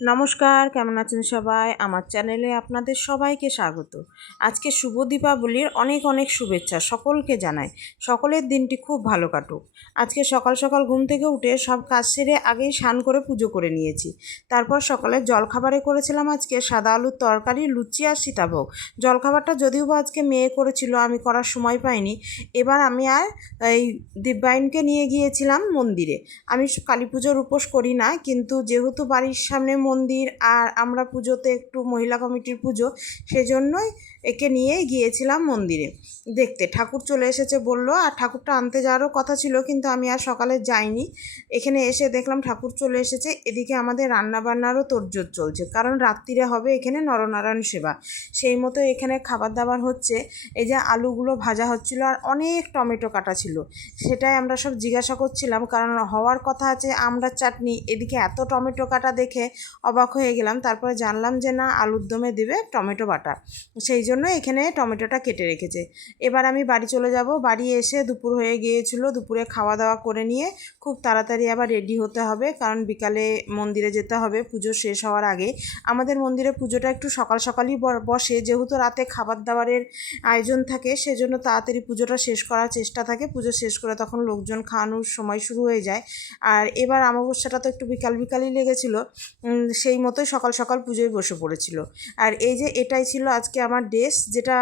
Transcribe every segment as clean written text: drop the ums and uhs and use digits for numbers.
নমস্কার, কেমন আছেন সবাই? আমার চ্যানেলে আপনাদের সবাইকে স্বাগত। আজকে শুভ দীপাবলির অনেক অনেক শুভেচ্ছা সকলকে জানাই। সকলের দিনটি খুব ভালো কাটুক। আজকে সকাল সকাল ঘুম থেকে উঠে সব কাজ সেরে আগেই স্নান করে পুজো করে নিয়েছি। তারপর সকালে জলখাবারে করেছিলাম আজকে সাদা আলুর তরকারি, লুচি আর সীতাভোগ। জলখাবারটা যদিও বা আজকে মেয়ে করেছিল, আমি করার সময় পাইনি। এবার আমি আর এই দিব্যায়নকে নিয়ে গিয়েছিলাম মন্দিরে। আমি কালী পুজোর উপোস করি না, কিন্তু যেহেতু বাড়ির সামনে মন্দির আর আমরা পুজোতে একটু মহিলা কমিটির পুজো, সেজন্যই একে নিয়ে গিয়েছিলাম মন্দিরে দেখতে। ঠাকুর চলে এসেছে বলল, আর ঠাকুরটা আনতে যাওয়ারও কথা ছিল, কিন্তু আমি আর সকালে যাইনি। এখানে এসে দেখলাম ঠাকুর চলে এসেছে। এদিকে আমাদের রান্নাবান্নারও তোড়জোড় চলছে, কারণ রাত্রিরে হবে এখানে নরনারায়ণ সেবা। সেই মতো এখানে খাবার দাবার হচ্ছে। এই যে আলুগুলো ভাজা হচ্ছিল আর অনেক টমেটো কাটা ছিল, সেটাই আমরা সব জিজ্ঞাসা করছিলাম, কারণ হওয়ার কথা আছে আমড়ার চাটনি। এদিকে এত টমেটো কাটা দেখে অবাক হয়ে গেলাম। তারপরে জানলাম যে না, আলুর দমে দেবে টমেটো বাটা, সেই জন্য এখানে টমেটোটা কেটে রেখেছে। এবার আমি বাড়ি চলে যাব। বাড়ি এসে দুপুর হয়ে গিয়েছিল, দুপুরে খাওয়া দাওয়া করে নিয়ে খুব তাড়াতাড়ি আবার রেডি হতে হবে, কারণ বিকালে মন্দিরে যেতে হবে পুজো শেষ হওয়ার আগে। আমাদের মন্দিরে পুজোটা একটু সকাল সকালই বসে, যেহেতু রাতে খাবার দাবারের আয়োজন থাকে, সেজন্য তাড়াতাড়ি পুজোটা শেষ করার চেষ্টা থাকে। পুজো শেষ করে তখন লোকজন খাওয়ানোর সময় শুরু হয়ে যায়। আর এবার অমাবস্যাটা তো একটু বিকালই লেগেছিল, সেই মতোই সকাল সকাল পুজোয় বসে পড়েছিল। আর এই যে এটাই ছিল আজকে আমার ড্রেস, যেটা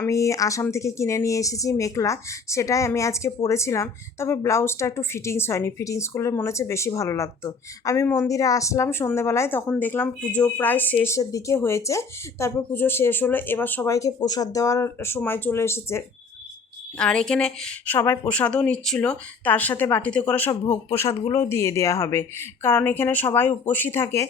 আমি আসাম থেকে কিনে নিয়ে এসেছি, মেখলা, সেটাই আমি আজকে পরেছিলাম। তবে ব্লাউজটা একটু ফিটিংস হয়নি, ফিটিংস করলে মনে হচ্ছে বেশি ভালো লাগতো। আমি মন্দিরে আসলাম সন্ধেবেলায়, তখন দেখলাম পুজো প্রায় শেষের দিকে হয়েছে। তারপর পুজো শেষ হলো, এবার সবাইকে প্রসাদ দেওয়ার সময় চলে এসেছে। আর এখানে সবাই প্রসাদও নিচ্ছিল, তার সাথে বাটিতে করে সব ভোগ প্রসাদগুলোও দিয়ে দেওয়া হবে, কারণ এখানে সবাই উপোসী থাকে।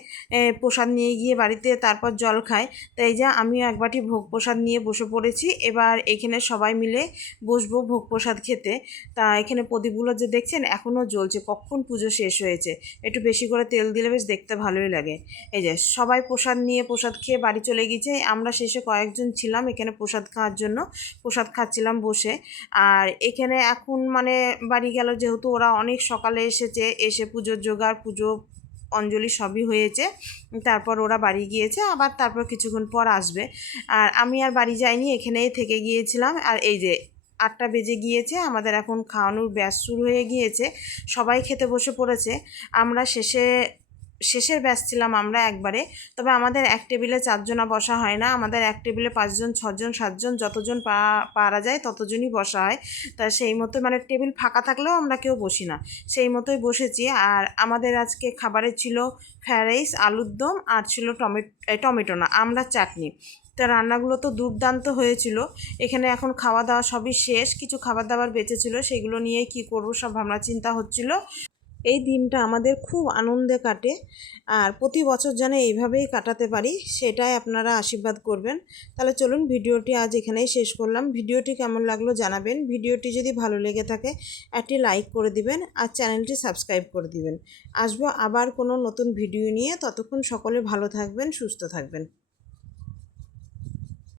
প্রসাদ নিয়ে গিয়ে বাড়িতে তারপর জল খায়। তাই যে আমিও এক বাটি ভোগ প্রসাদ নিয়ে বসে পড়েছি। এবার এখানে সবাই মিলে বসবো ভোগ প্রসাদ খেতে। তা এখানে প্রদীপগুলো যে দেখছেন এখনও জ্বলছে, কখন পুজো শেষ হয়েছে। একটু বেশি করে তেল দিলে বেশ দেখতে ভালোই লাগে। এই যে সবাই প্রসাদ নিয়ে প্রসাদ খেয়ে বাড়ি চলে গিয়েছে। আমরা শেষে কয়েকজন ছিলাম এখানে প্রসাদ খাওয়ার জন্য, প্রসাদ খাচ্ছিলাম বসে। আর এখানে এখন বাড়ি গেল, যেহেতু ওরা অনেক সকালে এসেছে, এসে পুজোর জোগাড়, পুজো অঞ্জলি সবই হয়েছে। তারপর ওরা বাড়ি গিয়েছে, আবার তারপর কিছুক্ষণ পর আসবে। আর আমি আর বাড়ি যাইনি, এখানেই থেকে গিয়েছিলাম। আর এই যে 8টা বেজে গিয়েছে, আমাদের এখন খাওয়ানোর ব্যাচ শুরু হয়ে গিয়েছে, সবাই খেতে বসে পড়েছে। আমরা শেষের ব্যাচ ছিলাম আমরা একবারে। তবে আমাদের এক টেবিলে 4 জনা বসা হয় না, আমাদের এক টেবিলে 5 জন, 6 জন, 7 জন, যতজন পারা যায় ততজনই বসা হয়। তা সেই মতো টেবিল ফাঁকা থাকলেও আমরা কেউ বসি না, সেই মতোই বসেছি। আর আমাদের আজকে খাবারে ছিল ফ্রায়েড রাইস, আলুর দম, আর ছিল টমেটো না, আমড়ার চাটনি। তা রান্নাগুলো তো দুর্দান্ত হয়েছিল। এখানে এখন খাওয়া দাওয়া সবই শেষ, কিছু খাবার দাবার বেঁচেছিল, সেগুলো নিয়ে কি করব সব ভাবনা চিন্তা হচ্ছিল। এই দিনটা আমাদের খুব আনন্দে কাটে, আর প্রতি বছর যেন এইভাবেই কাটাতে পারি, সেটাই আপনারা আশীর্বাদ করবেন। তাহলে চলুন, ভিডিওটি আজ এখানেই শেষ করলাম। ভিডিওটি কেমন লাগলো জানাবেন। ভিডিওটি যদি ভালো লেগে থাকে একটি লাইক করে দিবেন, আর চ্যানেলটি সাবস্ক্রাইব করে দিবেন। আসবো আবার কোনো নতুন ভিডিও নিয়ে, ততক্ষণ সকলে ভালো থাকবেন, সুস্থ থাকবেন।